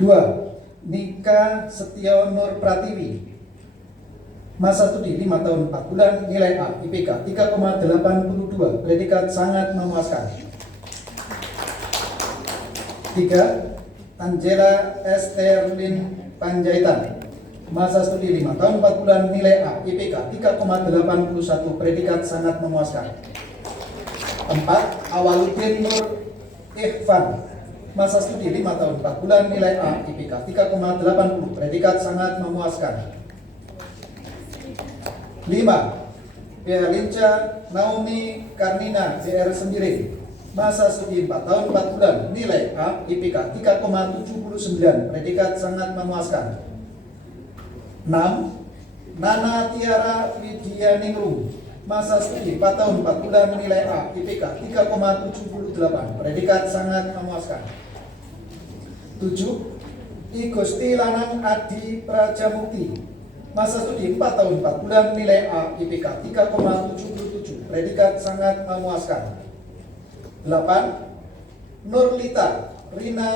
2. Nika Setio Nur Pratiwi, masa studi 5 tahun 4 bulan, nilai A, IPK 3,82, predikat sangat memuaskan. 3. Angela Esterlin Panjaitan, masa studi 5 tahun 4 bulan, nilai A, IPK 3,81, predikat sangat memuaskan. 4. Awaludin Nur Ikhvan, masa studi 5 tahun 4 bulan, nilai A, IPK 3,80, predikat sangat memuaskan. 5. Bealinca Naomi Karnina, JR Sembiring, masa studi 4 tahun 4 bulan, nilai A, IPK 3,79, predikat sangat memuaskan. 6. Nana Tiara Widianingrum, masa studi 4 tahun 4 bulan, nilai A, IPK 3,78, predikat sangat memuaskan. 7. I Gusti Lanang Adi Prajamukti, masa studi 4 tahun 4 bulan, nilai A, IPK 3,77, predikat sangat memuaskan. 8. Nurlita Rina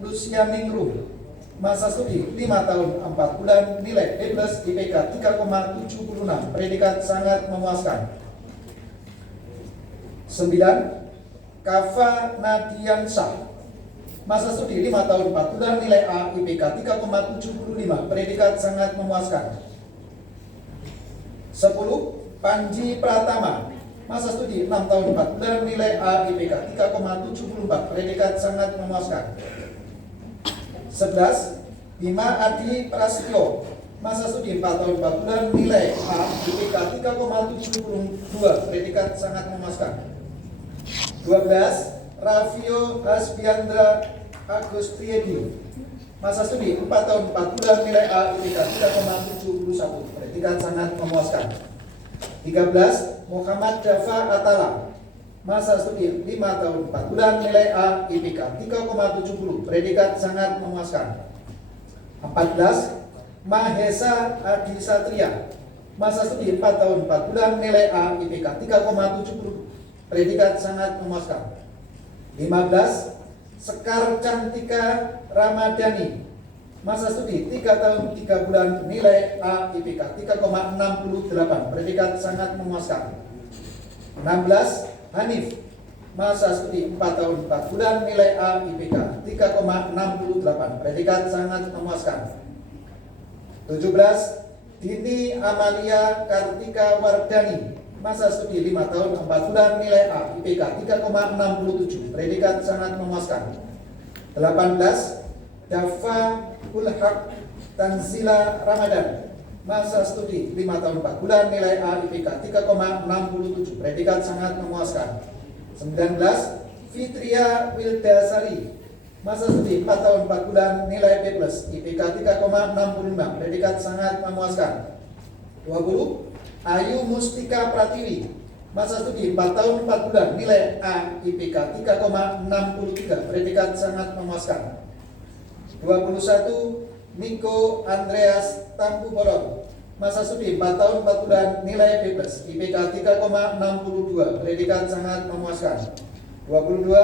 Lucianingrum, masa studi 5 tahun 4 bulan, nilai B+, IPK 3,76, predikat sangat memuaskan. 9. Kava Nadiansyah, masa studi 5 tahun 4 bulan, nilai A, IPK 3,75, predikat sangat memuaskan. 10. Panji Pratama, masa studi 6 tahun 4 bulan, nilai A, IPK 3,74, predikat sangat memuaskan. 11. Bima Adi Prasetyo, masa studi 4 tahun 4 bulan, nilai A, IPK 3,72, predikat sangat memuaskan. 12. Raffio Hasbiandra Agustiedi, masa studi 4 tahun 4 bulan, nilai A, IPK 3,71, predikat sangat memuaskan. 13. Muhammad Dafa Atala, masa studi 5 tahun 4 bulan, nilai A, IPK 3,70, predikat sangat memuaskan. 14. Mahesa Adi Satria, masa studi 4 tahun 4 bulan, nilai A, IPK 3,70, predikat sangat memuaskan. 15. Sekar Cantika Ramadhani, masa studi 3 tahun 3 bulan, nilai A, IPK 3,68, predikat sangat memuaskan. 16. Hanif, masa studi 4 tahun 4 bulan, nilai A, IPK 3,68, predikat sangat memuaskan. 17. Dini Amalia Kartika Wardani, masa studi 5 tahun 4 bulan, nilai A, IPK 3,67, predikat sangat memuaskan. 18. Dafa Ulhaq Tanzila Ramadan, masa studi 5 tahun 4 bulan, nilai A, IPK 3,67, predikat sangat memuaskan. 19. Fitria Wildasari, masa studi 4 tahun 4 bulan, nilai B+, IPK 3,65, predikat sangat memuaskan. 20. Ayu Mustika Pratiwi, masa studi 4 tahun 4 bulan, nilai A, IPK 3,63, predikat sangat memuaskan. 21. Niko Andreas Tampu Borong, masa studi 4 tahun 4 bulan, nilai B+, IPK 3,62, predikat sangat memuaskan. 22.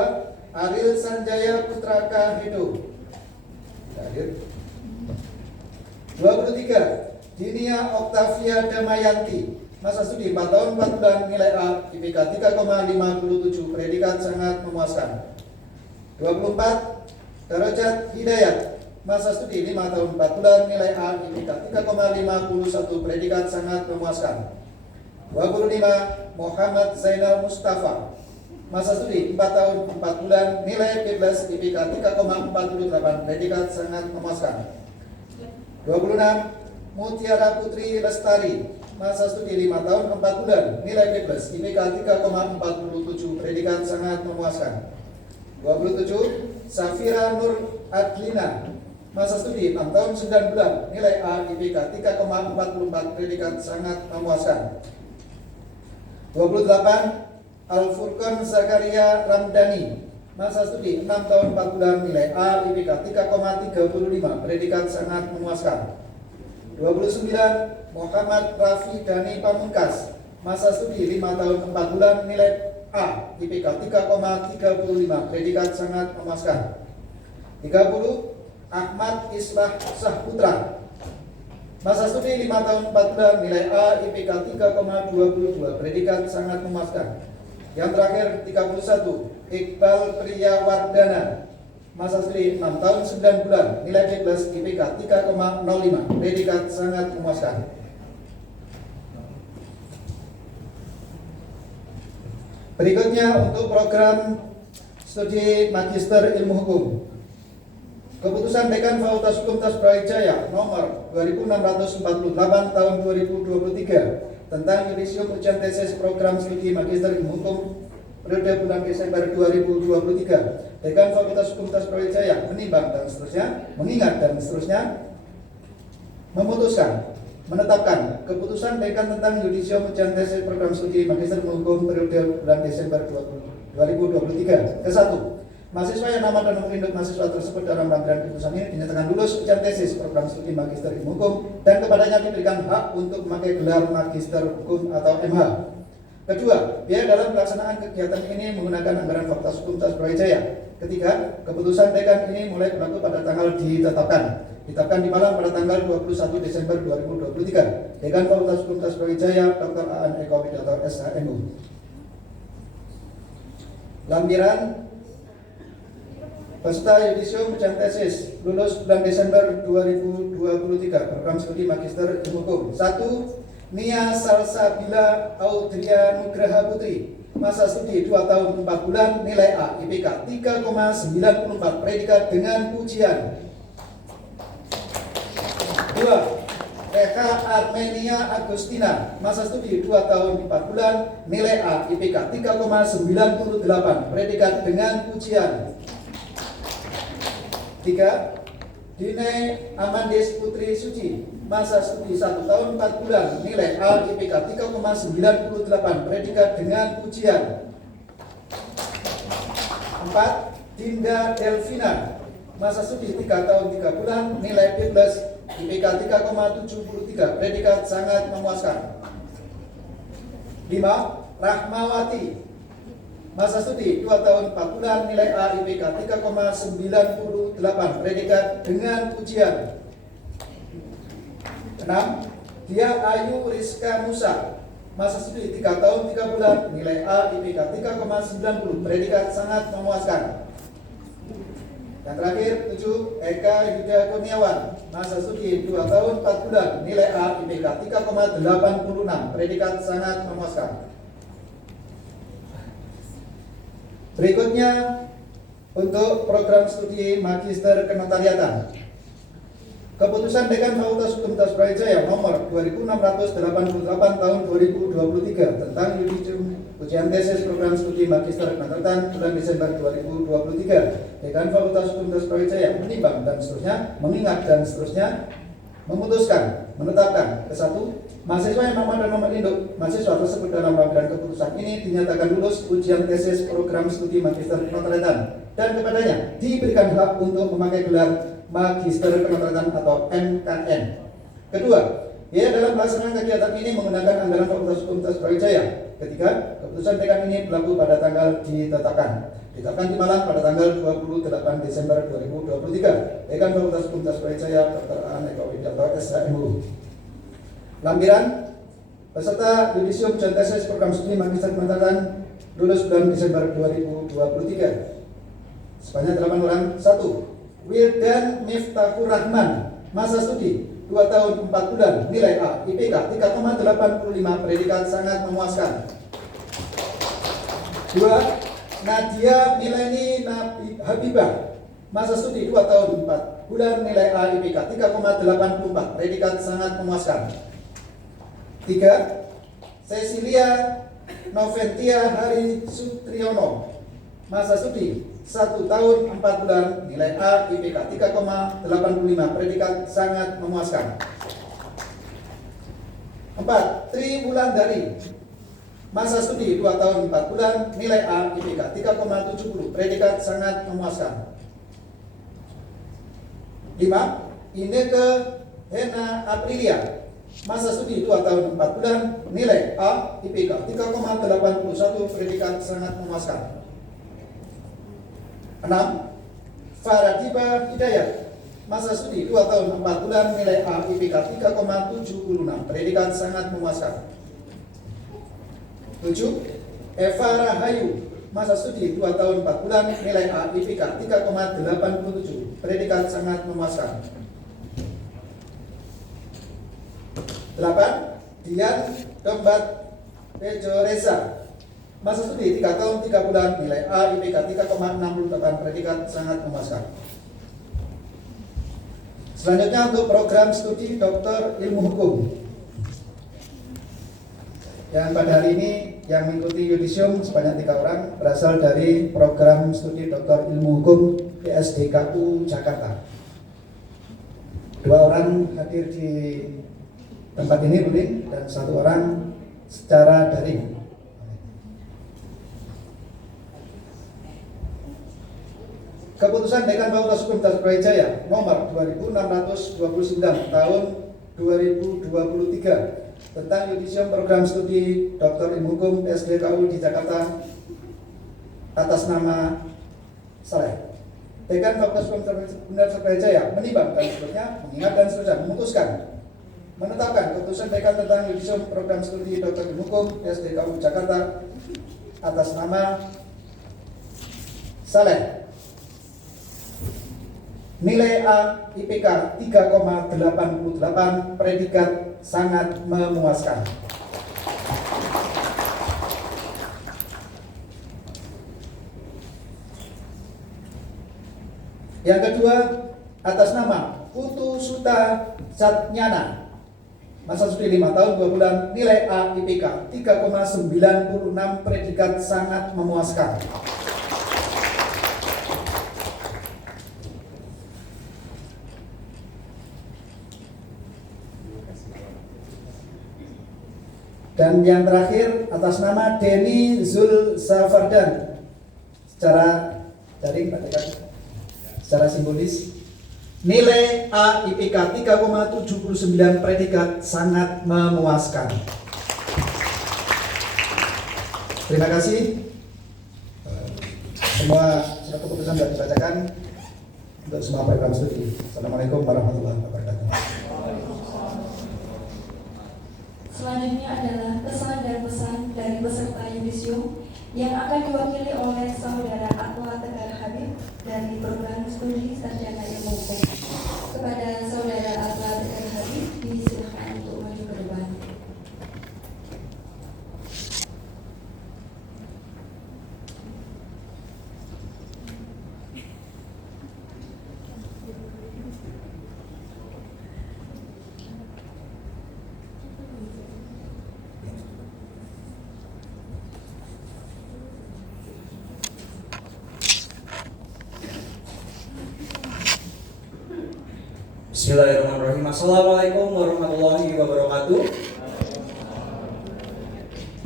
Ariel Sanjaya Putraka Hedo, hadir. 23. Dinia Oktavia Damayanti, masa studi 4 tahun 4 bulan, nilai A, IPK 3,57, predikat sangat memuaskan. 24. Darajat Hidayat, masa studi 5 tahun 4 bulan, nilai A, IPK 3,51, predikat sangat memuaskan. 25. Muhammad Zainal Mustafa, masa studi 4 tahun 4 bulan, nilai B+, IPK 3,48, predikat sangat memuaskan. 26. Mutiara Putri Lestari, masa studi 5 tahun 4 bulan, nilai B+, IPK 3,47, predikat sangat memuaskan. 27. Safira Nur Adlina, masa studi 6 tahun 9 bulan, nilai A, IPK 3,44, predikat sangat memuaskan. 28. Al-Furqan Zakaria Ramdhani, masa studi 6 tahun 4 bulan, nilai A, IPK 3,35, predikat sangat memuaskan. 29. Muhammad Rafi Dhani Pamungkas, masa studi 5 tahun 4 bulan, nilai A, IPK 3,35, predikat sangat memuaskan. 30. Ahmad Islah Sahputra. Masa studi 5 tahun 4 bulan, nilai A, IPK 3,22, predikat sangat memuaskan. Yang terakhir 31, Iqbal Priyawardana. Masa studi 6 tahun 9 bulan, nilai B+, IPK 3,05, predikat sangat memuaskan. Berikutnya untuk program studi Magister Ilmu Hukum. Keputusan Dekan Fakultas Hukum Tas Brawijaya nomor 2648 tahun 2023 tentang yudisium ujian tesis program studi Magister Ilmu Hukum periode bulan Desember 2023. Dekan Fakultas Hukum Tas Brawijaya menimbang dan seterusnya, mengingat dan seterusnya, memutuskan menetapkan keputusan Dekan tentang yudisium ujian tesis program studi Magister Ilmu Hukum periode bulan Desember 2023. Ke-1, mahasiswa yang nama dan nomor induk mahasiswa tersebut dalam lampiran keputusan ini dinyatakan lulus ujian tesis program studi Magister Ilmu Hukum dan kepadanya diberikan hak untuk memakai gelar Magister Hukum atau MH. Kedua, biaya dalam pelaksanaan kegiatan ini menggunakan anggaran Fakultas Hukum Tas Brawijaya. Ketiga, keputusan Dekan ini mulai berlaku pada tanggal ditetapkan di Malang pada tanggal 21 Desember 2023. Dekan Fakultas Hukum Tas Brawijaya Dr. Aan Eko Widianto SHMU. Lampiran peserta yudisium ujian tesis lulus bulan Desember 2023 program studi Magister Ilmu Hukum. 1. Nia Salsabila Audria Nugraha Putri. Masa studi 2 tahun 4 bulan, nilai A, IPK 3,94, predikat dengan pujian. 2. Reka Armenia Agustina. Masa studi 2 tahun 4 bulan, nilai A, IPK 3,98, predikat dengan pujian. 3. Dine Amandis Putri Suci. Masa studi 1 tahun 4 bulan, nilai A, IPK 3,98, predikat dengan pujian. 4. Dinda Delvina. Masa studi 3 tahun 3 bulan, nilai B+, IPK 3,73, predikat sangat memuaskan. 5. Rahmawati. Masa studi 2 tahun 4 bulan, nilai A, IPK 3,98, predikat dengan pujian. 6. Dia Ayu Rizka Musa. Masa studi 3 tahun 3 bulan, nilai A, IPK 3,90, predikat sangat memuaskan. Yang terakhir 7. Eka Yuda Kurniawan. Masa studi 2 tahun 4 bulan, nilai A, IPK 3,86, predikat sangat memuaskan. Berikutnya untuk program studi Magister Kenotariatan. Keputusan Dekan Fakultas Hukum Tas Brawijaya nomor 2688 tahun 2023 tentang yudisium ujian tesis program studi Magister Kenotariatan bulan Desember 2023. Dekan Fakultas Hukum Tas Brawijaya menimbang dan seterusnya, mengingat dan seterusnya, memutuskan menetapkan. Ke-1, mahasiswa yang nama dan nomor induk mahasiswa tersebut dalam lampiran keputusan ini dinyatakan lulus ujian tesis program studi Magister Kenotariatan dan kepadanya diberikan hak untuk memakai gelar Magister Kenotariatan atau MKN. Kedua, biaya dalam pelaksanaan kegiatan ini menggunakan anggaran Fakultas Hukum Tas Brawijaya. Ketiga, keputusan Dekan ini berlaku pada tanggal ditetapkan di Malang pada tanggal 28 Desember 2023. Dekan Fakultas Hukum Tas Brawijaya Dr. Aan Eko Widianto SHMU. Lampiran peserta yudisium ujian tesis program studi Magister Kenotariatan lulus bulan Desember 2023 sebanyak 8 orang. 1. Wildan Miftahur Rahman. Masa studi 2 tahun 4 bulan, nilai A, IPK 3,85, predikat sangat memuaskan. 2. Nadia Mileni Habibah. Masa studi 2 tahun 4 bulan, nilai A, IPK 3,84, predikat sangat memuaskan. 3. Cecilia Noventia Hari Sutriyono. Masa studi 1 tahun 4 bulan, nilai A, IPK 3,85, predikat sangat memuaskan. 4. Tri Wulandari. Masa studi 2 tahun 4 bulan, nilai A, IPK 3,70, predikat sangat memuaskan. 5. Ineke Hena Aprilia. Masa studi 2 tahun 4 bulan, nilai A, IPK 3,81, predikat sangat memuaskan. 6. Faradiba Hidayat. masa studi 2 tahun 4 bulan, nilai A, IPK 3,76, predikat sangat memuaskan. 7. Eva Rahayu, masa studi 2 tahun 4 bulan, nilai A, IPK 3,87, predikat sangat memuaskan. 8. Dian Dombat Tejo Reza, masa studi 3 tahun 3 bulan, nilai A, IPK 3,68, predikat sangat memuaskan. Selanjutnya untuk program studi Doktor Ilmu Hukum, yang pada hari ini yang mengikuti yudisium sebanyak 3 orang berasal dari program studi Doktor Ilmu Hukum PSDKU Jakarta. 2 orang hadir di tempat ini rutin dan 1 orang secara daring. Keputusan Dekan Fakultas Hukum Universitas Brawijaya nomor 2629 tahun 2023 tentang yudisium program studi Doktor Ilmu Hukum PSDKU di Jakarta atas nama saya, Dekan Fakultas Hukum Universitas Brawijaya, menimbang dan seterusnya, mengingat dan seterusnya, memutuskan menetapkan keputusan Dekan tentang yudisium program studi Doktor Ilmu Hukum PSDKU Jakarta atas nama Saleh. Nilai A, IPK 3,88, predikat sangat memuaskan. Yang kedua, atas nama Putu Suta Satnyana, masa studi 5 tahun 2 bulan, nilai A, IPK 3,96, predikat sangat memuaskan. Dan yang terakhir, atas nama Denny Zul Safardan, secara daring, secara simbolis, nilai A, IPK 3,79, predikat sangat memuaskan. Terima kasih. Semua surat keputusan sudah dibacakan untuk semua program studi. Assalamualaikum warahmatullahi wabarakatuh. Selanjutnya adalah kesan dan pesan dari peserta yudisium yang akan diwakili oleh Saudara Atla Tegar Habib dari program studi Sarjana Ilmu Hukum. Kepada Saudara Atla Tegar Habib, disilakan untuk maju ke depan. Bismillahirrahmanirrahim. Assalamualaikum warahmatullahi wabarakatuh.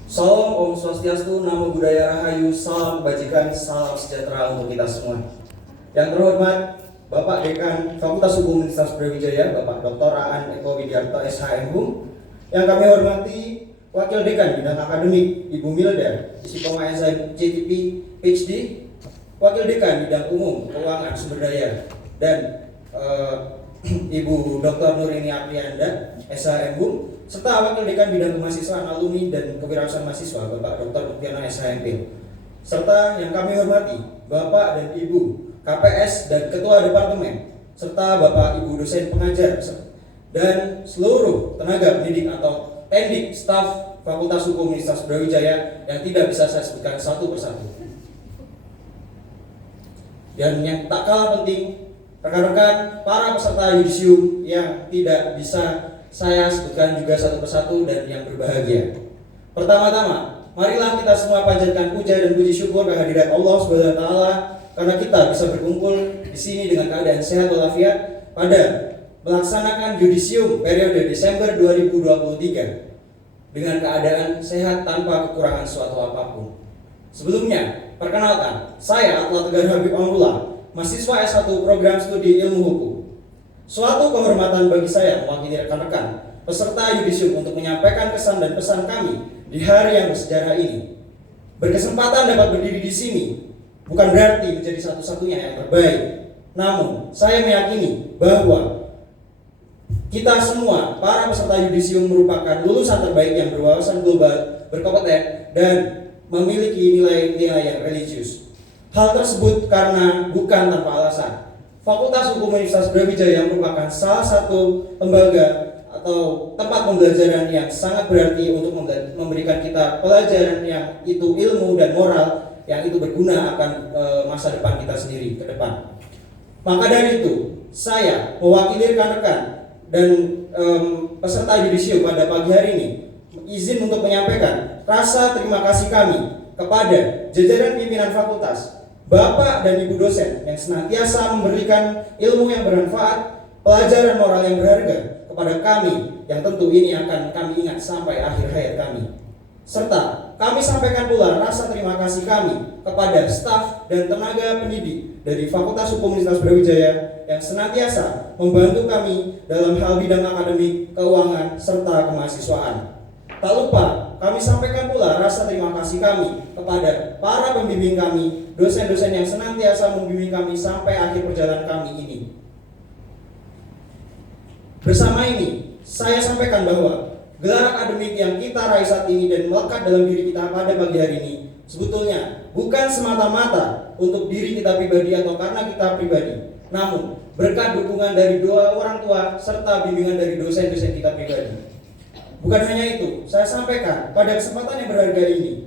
Salam Om Swastiastu, Namo Buddhaya Rahayu, salam kebajikan, salam sejahtera untuk kita semua. Yang terhormat Bapak Dekan Fakultas Hukum Universitas Brawijaya, Bapak Dr. Aan Eko Widiarto SHM Hum. Yang kami hormati Wakil Dekan Bidang Akademik Ibu Milda, Istiqomah SHM CTP PhD, Wakil Dekan Bidang Umum Keuangan Sumber Daya, dan Ibu Dr. Nurini Aprianda, SHM Hum, serta Wakil Dekan Bidang Kemahasiswaan Alumni dan Kewirausahaan Mahasiswa, Bapak Dr. Muktiana SHMP, serta yang kami hormati Bapak dan Ibu KPS dan Ketua Departemen, serta Bapak Ibu dosen pengajar dan seluruh tenaga pendidik atau tendik staf Fakultas Hukum Universitas Brawijaya yang tidak bisa saya sebutkan satu persatu. Dan yang tak kalah penting, rekan-rekan para peserta yudisium yang tidak bisa saya sebutkan juga satu persatu dan yang berbahagia. Pertama-tama, marilah kita semua panjatkan puja dan puji syukur kehadirat Allah Subhanahu wa taala karena kita bisa berkumpul di sini dengan keadaan sehat walafiat pada melaksanakan yudisium periode Desember 2023 dengan keadaan sehat tanpa kekurangan suatu apapun. Sebelumnya, perkenalkan, saya Atla Tegar Habib Amrullah, mahasiswa S1 program studi Ilmu Hukum. Suatu kehormatan bagi saya mewakili rekan-rekan peserta yudisium untuk menyampaikan kesan dan pesan kami di hari yang bersejarah ini. Berkesempatan dapat berdiri di sini bukan berarti menjadi satu-satunya yang terbaik, Namun, saya meyakini bahwa kita semua, para peserta yudisium merupakan lulusan terbaik yang berwawasan global, berkompeten, dan memiliki nilai-nilai yang religius. Hal tersebut karena bukan tanpa alasan. Fakultas Hukum Universitas Brawijaya merupakan salah satu lembaga atau tempat pembelajaran yang sangat berarti untuk memberikan kita pelajaran yang itu ilmu dan moral yang itu berguna akan masa depan kita sendiri ke depan. Maka dari itu, saya mewakili rekan-rekan dan peserta yudisium pada pagi hari ini izin untuk menyampaikan rasa terima kasih kami kepada jajaran pimpinan fakultas, Bapak dan Ibu dosen yang senantiasa memberikan ilmu yang bermanfaat, pelajaran moral yang berharga kepada kami yang tentu ini akan kami ingat sampai akhir hayat kami. Serta kami sampaikan pula rasa terima kasih kami kepada staf dan tenaga pendidik dari Fakultas Hukum Universitas Brawijaya yang senantiasa membantu kami dalam hal bidang akademik, keuangan, serta kemahasiswaan. Tak lupa kami sampaikan pula rasa terima kasih kami kepada para pembimbing kami, dosen-dosen yang senantiasa membimbing kami sampai akhir perjalanan kami ini. Bersama ini, saya sampaikan bahwa gelar akademik yang kita raih saat ini dan melekat dalam diri kita pada pagi hari ini sebetulnya bukan semata-mata untuk diri kita pribadi atau karena kita pribadi, namun berkat dukungan dari dua orang tua serta bimbingan dari dosen-dosen kita pribadi. Bukan hanya itu, saya sampaikan pada kesempatan yang berharga ini,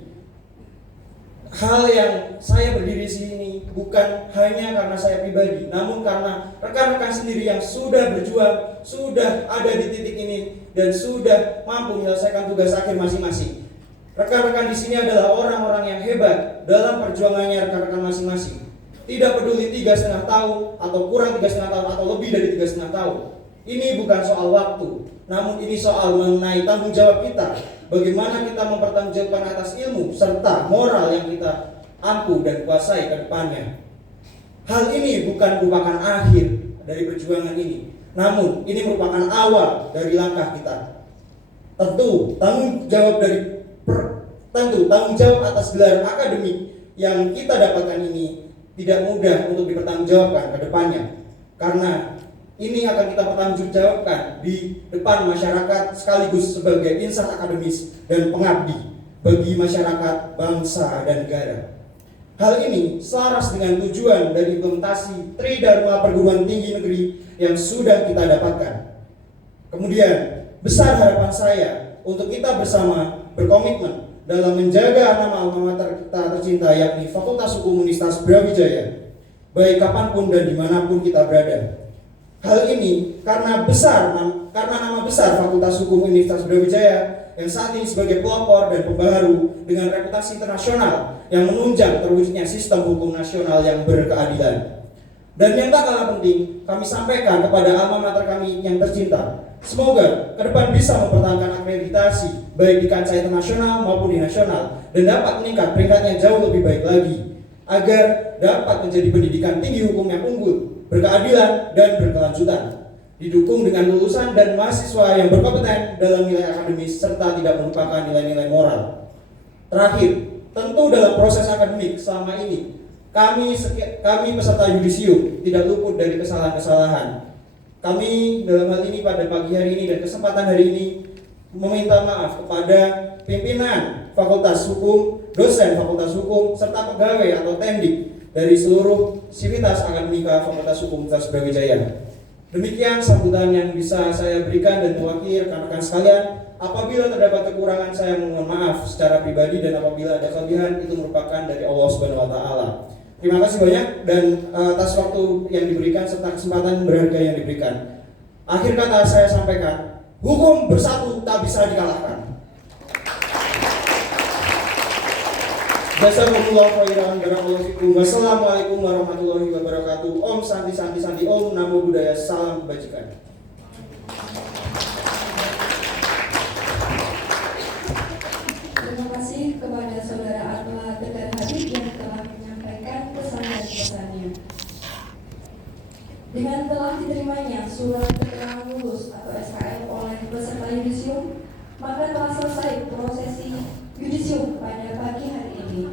hal yang saya berdiri di sini bukan hanya karena saya pribadi, namun karena rekan-rekan sendiri yang sudah berjuang, sudah ada di titik ini dan sudah mampu menyelesaikan tugas akhir masing-masing. Rekan-rekan di sini adalah orang-orang yang hebat dalam perjuangannya rekan-rekan masing-masing. Tidak peduli 3,5 tahun atau kurang 3,5 tahun atau lebih dari 3,5 tahun. Ini bukan soal waktu, namun ini soal mengenai tanggung jawab kita. Bagaimana kita mempertanggungjawabkan atas ilmu serta moral yang kita ampu dan kuasai ke depannya. Hal ini bukan merupakan akhir dari perjuangan ini, namun ini merupakan awal dari langkah kita. Tentu tanggung jawab atas gelar akademik yang kita dapatkan ini tidak mudah untuk dipertanggungjawabkan ke depannya, karena ini akan kita pertanggungjawabkan di depan masyarakat sekaligus sebagai insan akademis dan pengabdi bagi masyarakat, bangsa, dan negara. Hal ini selaras dengan tujuan dari implementasi Tridharma Perguruan Tinggi Negeri yang sudah kita dapatkan. Kemudian, besar harapan saya untuk kita bersama berkomitmen dalam menjaga nama alma mater kita tercinta, yakni Fakultas Hukum Universitas Brawijaya, baik kapanpun dan dimanapun kita berada. Hal ini karena nama besar Fakultas Hukum Universitas Brawijaya yang saat ini sebagai pelopor dan pembaharu dengan reputasi internasional yang menunjang terwujudnya sistem hukum nasional yang berkeadilan. Dan yang tak kalah penting, kami sampaikan kepada alma mater kami yang tercinta, semoga ke depan bisa mempertahankan akreditasi baik di kancah internasional maupun di nasional dan dapat meningkat peringkatnya jauh lebih baik lagi agar dapat menjadi pendidikan tinggi hukum yang unggul, berkeadilan, dan berkelanjutan, didukung dengan lulusan dan mahasiswa yang berkompeten dalam nilai akademis serta tidak melupakan nilai-nilai moral. Terakhir, tentu dalam proses akademik selama ini kami peserta yudisium tidak luput dari kesalahan-kesalahan. Kami dalam hal ini pada pagi hari ini dan kesempatan hari ini meminta maaf kepada pimpinan Fakultas Hukum, dosen Fakultas Hukum, serta pegawai atau tendik dari seluruh sivitas akademika Fakultas Hukum Universitas Brawijaya. Demikian sambutan yang bisa saya berikan dan mewakili rekan-rekan sekalian. Apabila terdapat kekurangan, saya mohon maaf secara pribadi, dan apabila ada kelebihan itu merupakan dari Allah Subhanahu wa taala. Terima kasih banyak dan atas waktu yang diberikan serta kesempatan berharga yang diberikan. Akhir kata saya sampaikan, hukum bersatu tak bisa dikalahkan. Jazakumullah khairan, barakallahu fikum. Wassalamualaikum warahmatullahi wabarakatuh. Om Santi Santi Santi Om, Namo Buddhaya, salam kebajikan. Terima kasih kepada Saudara Atma Tegar Habib yang telah menyampaikan pesan dan pesannya. Dengan telah diterimanya surat keterangan lulus atau SKL oleh peserta yudisium, maka telah selesai prosesi yudisium pada pagi hari ini.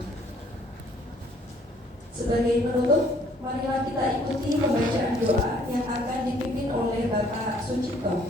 Sebagai penutup, Marilah kita ikuti pembacaan doa yang akan dipimpin oleh Bapak Sucipto.